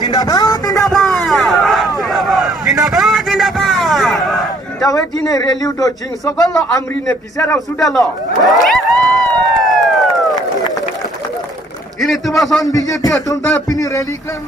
जिंदाबाद जिंदाबाद जिंदाबाद जिंदाबाद Dawe dine reli do jing sokolo amrine pisara sudalo Ini tumason BJP tulta pini rally kan.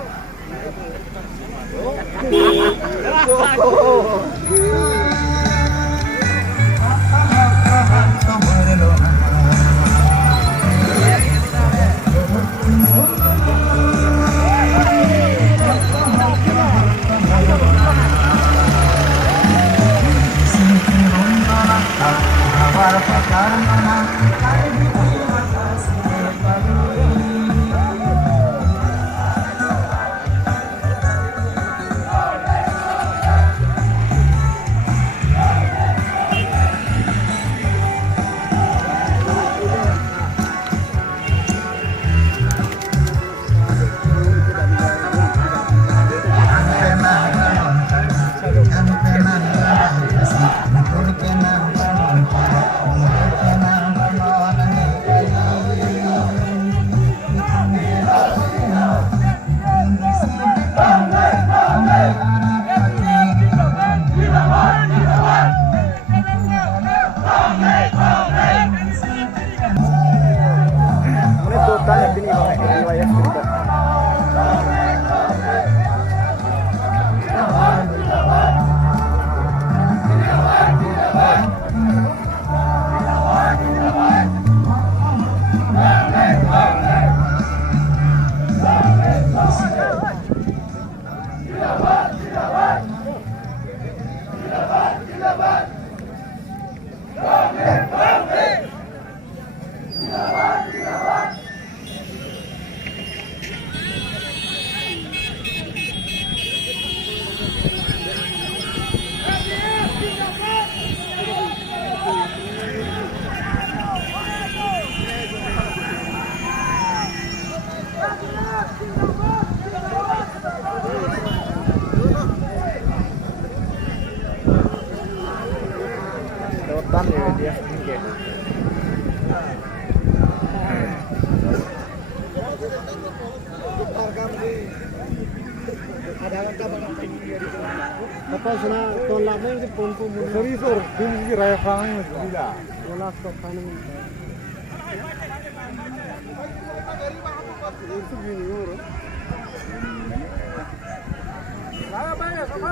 Apa sana tahun lama itu pompo mulu. Sorry sir, ini raya kami tidak. Bola stop kanan. Itu gini orang. Lama banyak sama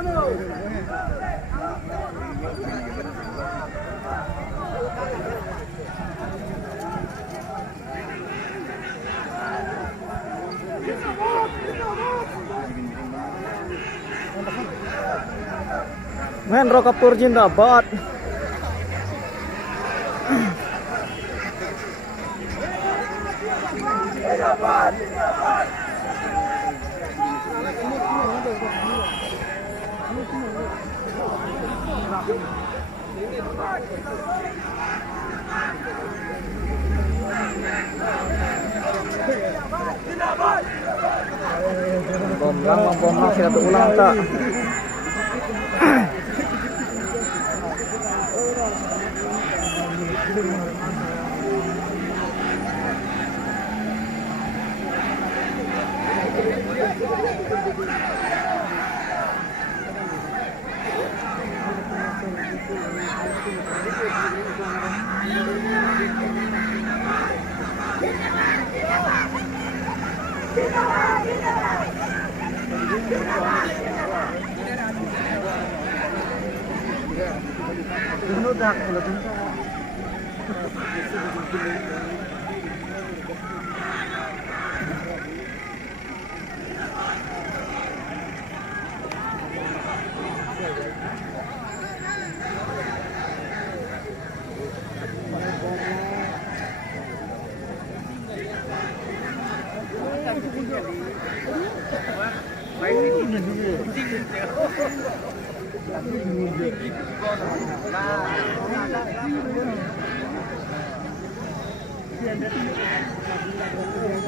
Mahendra Kapur Jindabad. Bom lang sila ulang tak.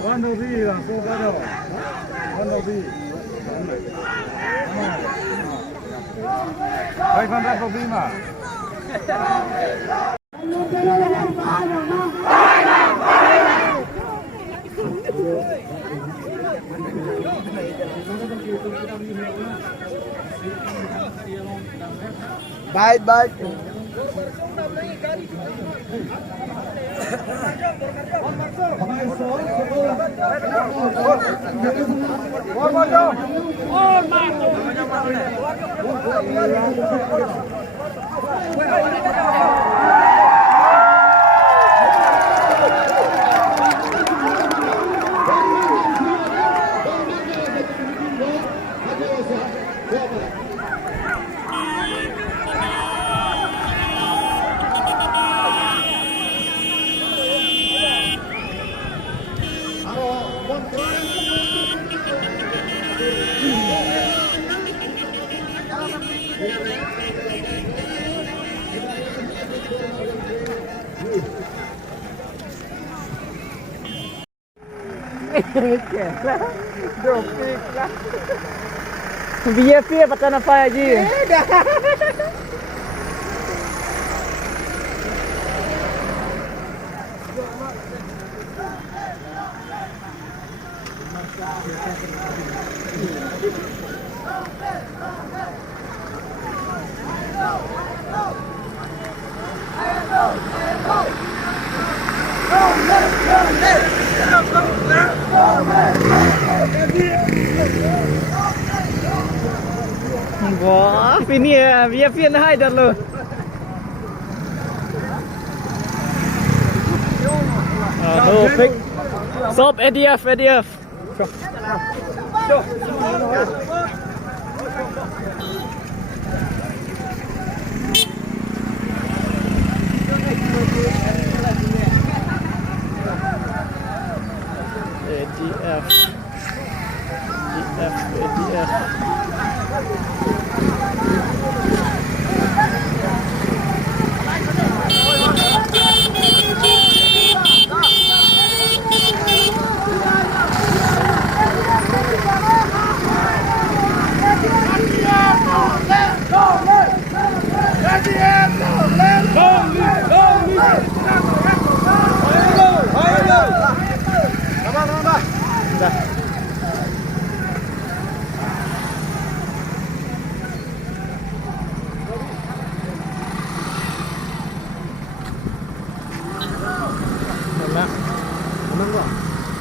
One of these, so better. One of these. 500 for Bima. Baik, baik. VFP patah apa aja? Wah, ini ya, VFP na hai dah lo. Aduh, fix. Stop ADF. ADF.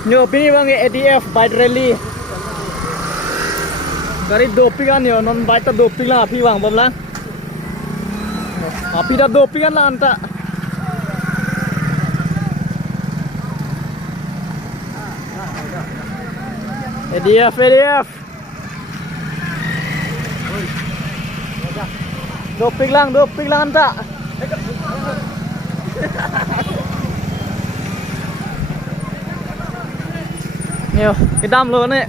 Nyo pini bang ADF bike rally. Dari dopingan yo non bike ta doping lah api bang bamlang. Api dah dopingan lah anta. ADF. Doping lang anta. Nhiều cái đam luôn đấy.